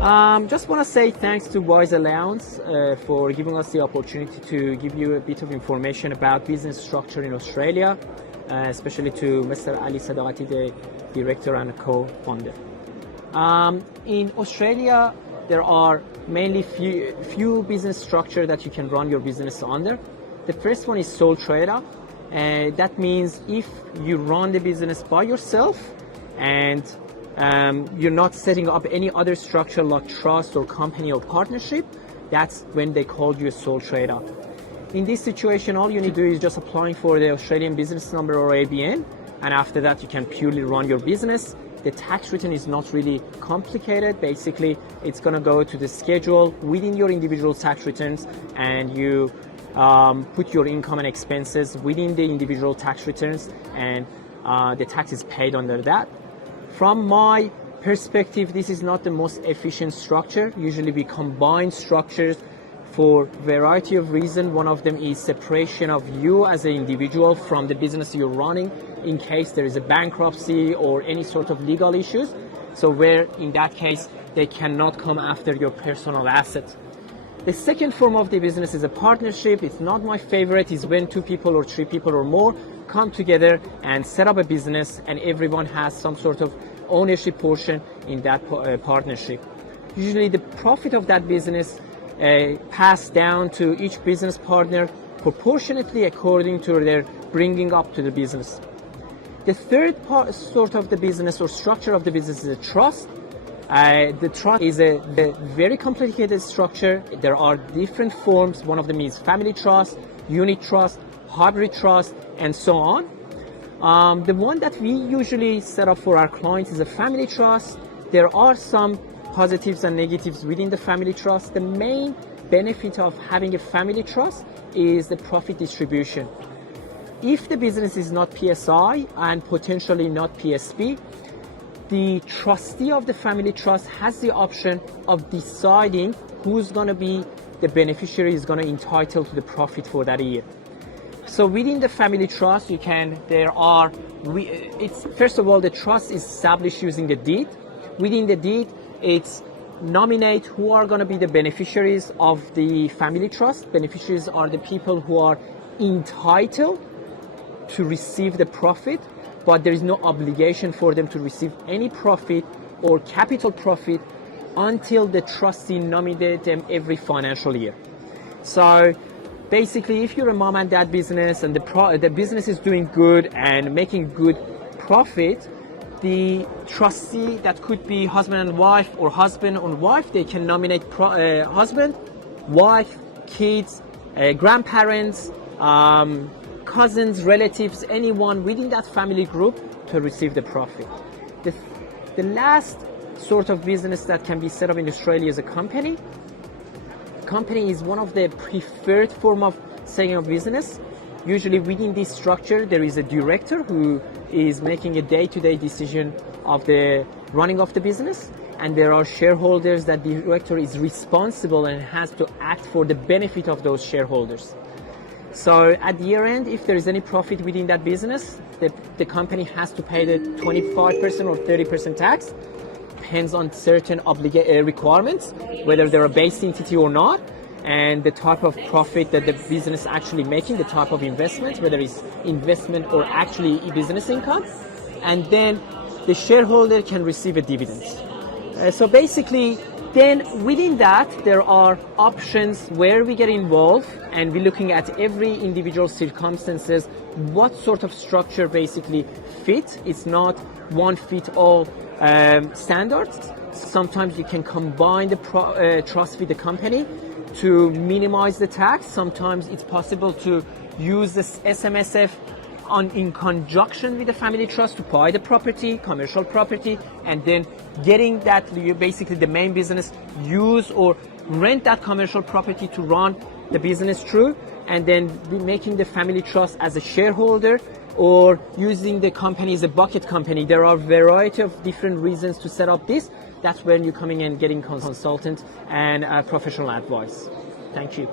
Just want to say thanks to Wise Allowance for giving us the opportunity to give you a bit of information about business structure in Australia, especially to Mr. Ali Sadaqati, the director and co-founder. In Australia, there are mainly few business structure that you can run your business under. The first one is sole trader. That means if you run the business by yourself and you're not setting up any other structure like trust or company or partnership, that's when they call you a sole trader. In this situation, all you need to do is just applying for the Australian business number or ABN, and after that you can purely run your business. The tax return is not really complicated. Basically, it's going to go to the schedule within your individual tax returns, and you put your income and expenses within the individual tax returns, and the tax is paid under that. From my perspective, this is not the most efficient structure. Usually we combine structures for a variety of reasons. One of them is separation of you as an individual from the business you're running in case there is a bankruptcy or any sort of legal issues. So where in that case, they cannot come after your personal assets. The second form of the business is a partnership. It's not my favorite. It's when 2 people or 3 people or more come together and set up a business, and everyone has some sort of ownership portion in that partnership. Usually the profit of that business passed down to each business partner proportionately according to their bringing up to the business. The third sort of the business or structure of the business is a trust. The trust is a very complicated structure. There are different forms. One of them is family trust, unit trust, hybrid trust, and so on. The one that we usually set up for our clients is a family trust. There are some positives and negatives within the family trust. The main benefit of having a family trust is the profit distribution. If the business is not PSI and potentially not PSB, the trustee of the family trust has the option of deciding who's going to be the beneficiary is going to entitle to the profit for that year. So within the family trust, first of all, the trust is established using the deed. Within the deed, it's nominate who are going to be the beneficiaries of the family trust. Beneficiaries are the people who are entitled to receive the profit, but there is no obligation for them to receive any profit or capital profit until the trustee nominates them every financial year. So basically, if you're a mom and dad business and the business is doing good and making good profit, the trustee, that could be husband and wife or husband and wife, they can nominate husband, wife, kids, grandparents, cousins, relatives, anyone within that family group to receive the profit. The last sort of business that can be set up in Australia is a company. Company is one of the preferred form of setting up business. Usually within this structure, there is a director who is making a day-to-day decision of the running of the business, and there are shareholders that the director is responsible and has to act for the benefit of those shareholders. So at the year end, if there is any profit within that business, the company has to pay the 25% or 30% tax. Depends on certain requirements, whether they're a based entity or not, and the type of profit that the business actually making, the type of investment, whether it's investment or actually business income, and then the shareholder can receive a dividend. So basically, then within that, there are options where we get involved, and we're looking at every individual circumstances, what sort of structure basically fit. It's not one fit all standards. Sometimes you can combine the trust with the company to minimize the tax. Sometimes it's possible to use this SMSF in conjunction with the family trust to buy the property, commercial property, and then getting that, basically the main business, use or rent that commercial property to run the business through, and then be making the family trust as a shareholder, or using the company as a bucket company. There are a variety of different reasons to set up this. That's when you're coming and getting consultant and professional advice. Thank you.